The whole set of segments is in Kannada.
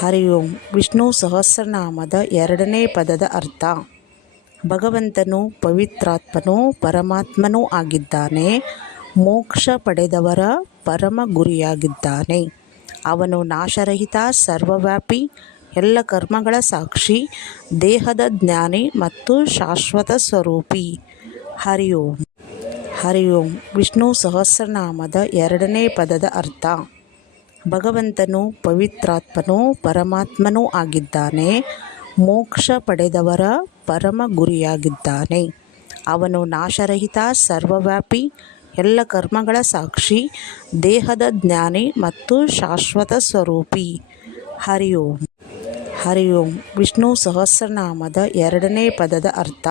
ಹರಿ ಓಂ. ವಿಷ್ಣು ಸಹಸ್ರನಾಮದ 2ನೇ ಪದದ ಅರ್ಥ. ಭಗವಂತನು ಪವಿತ್ರಾತ್ಮನೂ ಪರಮಾತ್ಮನೂ ಆಗಿದ್ದಾನೆ. ಮೋಕ್ಷ ಪಡೆದವರ ಪರಮ ಗುರಿಯಾಗಿದ್ದಾನೆ. ಅವನು ನಾಶರಹಿತ, ಸರ್ವವ್ಯಾಪಿ, ಎಲ್ಲ ಕರ್ಮಗಳ ಸಾಕ್ಷಿ, ದೇಹದ ಜ್ಞಾನಿ ಮತ್ತು ಶಾಶ್ವತ ಸ್ವರೂಪಿ. ಹರಿ ಓಂ. ಹರಿ ಓಂ. ವಿಷ್ಣು ಸಹಸ್ರನಾಮದ 2ನೇ ಪದದ ಅರ್ಥ. ಭಗವಂತನು ಪವಿತ್ರಾತ್ಮನೂ ಪರಮಾತ್ಮನೂ ಆಗಿದ್ದಾನೆ. ಮೋಕ್ಷ ಪಡೆದವರ ಪರಮ ಗುರಿಯಾಗಿದ್ದಾನೆ. ಅವನು ನಾಶರಹಿತ, ಸರ್ವವ್ಯಾಪಿ, ಎಲ್ಲ ಕರ್ಮಗಳ ಸಾಕ್ಷಿ, ದೇಹದ ಜ್ಞಾನಿ ಮತ್ತು ಶಾಶ್ವತ ಸ್ವರೂಪಿ. ಹರಿ ಓಂ. ಹರಿ ಓಂ. ವಿಷ್ಣು ಸಹಸ್ರನಾಮದ 2ನೇ ಪದದ ಅರ್ಥ.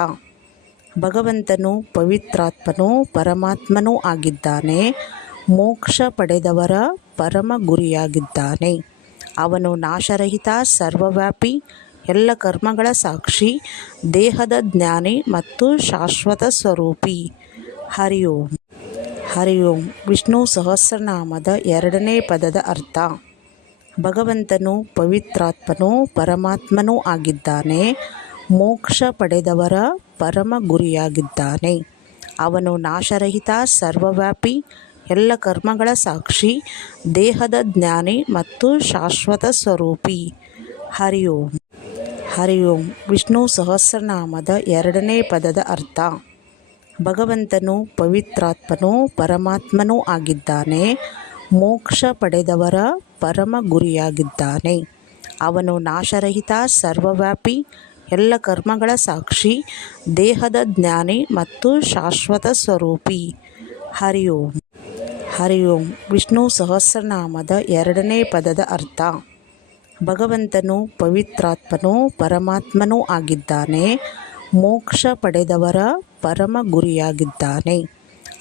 ಭಗವಂತನು ಪವಿತ್ರಾತ್ಮನೂ ಪರಮಾತ್ಮನೂ ಆಗಿದ್ದಾನೆ. ಮೋಕ್ಷ ಪಡೆದವರ ಪರಮ ಗುರಿಯಾಗಿದ್ದಾನೆ. ಅವನು ನಾಶರಹಿತ, ಸರ್ವವ್ಯಾಪಿ, ಎಲ್ಲ ಕರ್ಮಗಳ ಸಾಕ್ಷಿ, ದೇಹದ ಜ್ಞಾನಿ ಮತ್ತು ಶಾಶ್ವತ ಸ್ವರೂಪಿ. ಹರಿ ಓಂ. ಹರಿ ಓಂ. ವಿಷ್ಣು ಸಹಸ್ರನಾಮದ 2ನೇ ಪದದ ಅರ್ಥ. ಭಗವಂತನು ಪವಿತ್ರಾತ್ಮನೂ ಪರಮಾತ್ಮನೂ ಆಗಿದ್ದಾನೆ. ಮೋಕ್ಷ ಪಡೆದವರ ಪರಮ ಗುರಿಯಾಗಿದ್ದಾನೆ. ಅವನು ನಾಶರಹಿತ, ಸರ್ವವ್ಯಾಪಿ, ಎಲ್ಲ ಕರ್ಮಗಳ ಸಾಕ್ಷಿ, ದೇಹದ ಜ್ಞಾನಿ ಮತ್ತು ಶಾಶ್ವತ ಸ್ವರೂಪಿ. ಹರಿ ಓಂ. ಹರಿ ಓಂ. ವಿಷ್ಣು ಸಹಸ್ರನಾಮದ 2ನೇ ಪದದ ಅರ್ಥ. ಭಗವಂತನು ಪವಿತ್ರಾತ್ಮನೂ ಪರಮಾತ್ಮನೂ ಆಗಿದ್ದಾನೆ. ಮೋಕ್ಷ ಪಡೆದವರ ಪರಮ ಗುರಿಯಾಗಿದ್ದಾನೆ. ಅವನು ನಾಶರಹಿತ, ಸರ್ವವ್ಯಾಪಿ, ಎಲ್ಲ ಕರ್ಮಗಳ ಸಾಕ್ಷಿ, ದೇಹದ ಜ್ಞಾನಿ ಮತ್ತು ಶಾಶ್ವತ ಸ್ವರೂಪಿ. ಹರಿ ಓಂ. ಹರಿ ಓಂ. ವಿಷ್ಣು ಸಹಸ್ರನಾಮದ 2ನೇ ಪದದ ಅರ್ಥ. ಭಗವಂತನು ಪವಿತ್ರಾತ್ಮನೂ ಪರಮಾತ್ಮನೂ ಆಗಿದ್ದಾನೆ. ಮೋಕ್ಷ ಪಡೆದವರ ಪರಮ ಗುರಿಯಾಗಿದ್ದಾನೆ.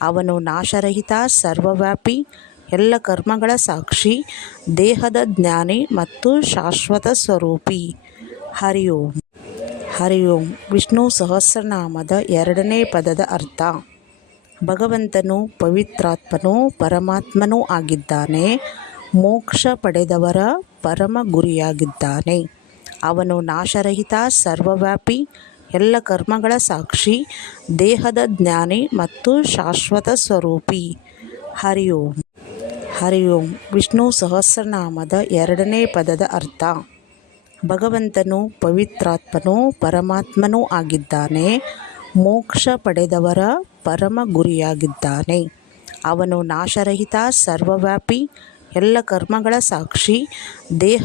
ಅವನು ನಾಶರಹಿತ, ಸರ್ವವ್ಯಾಪಿ, ಎಲ್ಲ ಕರ್ಮಗಳ ಸಾಕ್ಷಿ, ದೇಹದ ಜ್ಞಾನಿ ಮತ್ತು ಶಾಶ್ವತ ಸ್ವರೂಪಿ. ಹರಿ ಓಂ. ಹರಿ ಓಂ. ವಿಷ್ಣು ಸಹಸ್ರನಾಮದ 2ನೇ ಪದದ ಅರ್ಥ. ಭಗವಂತನು ಪವಿತ್ರಾತ್ಮನೂ ಪರಮಾತ್ಮನೂ ಆಗಿದ್ದಾನೆ. ಮೋಕ್ಷ ಪಡೆದವರ ಪರಮ ಗುರಿಯಾಗಿದ್ದಾನೆ. ಅವನು ನಾಶರಹಿತ, ಸರ್ವವ್ಯಾಪಿ, ಎಲ್ಲ ಕರ್ಮಗಳ ಸಾಕ್ಷಿ, ದೇಹದ ಜ್ಞಾನಿ ಮತ್ತು ಶಾಶ್ವತ ಸ್ವರೂಪಿ. ಹರಿ ಓಂ. ಹರಿ ಓಂ. ವಿಷ್ಣು ಸಹಸ್ರನಾಮದ 2ನೇ ಪದದ ಅರ್ಥ. ಭಗವಂತನು ಪವಿತ್ರಾತ್ಮನೂ ಪರಮಾತ್ಮನೂ ಆಗಿದ್ದಾನೆ. ಮೋಕ್ಷ ಪಡೆದವರ ಪರಮ ಗುರಿಯಾಗಿದ್ದಾನೆ. ಅವನು ನಾಶರಹಿತ, ಸರ್ವವ್ಯಾಪಿ, ಎಲ್ಲ ಕರ್ಮಗಳ ಸಾಕ್ಷಿ, ದೇಹ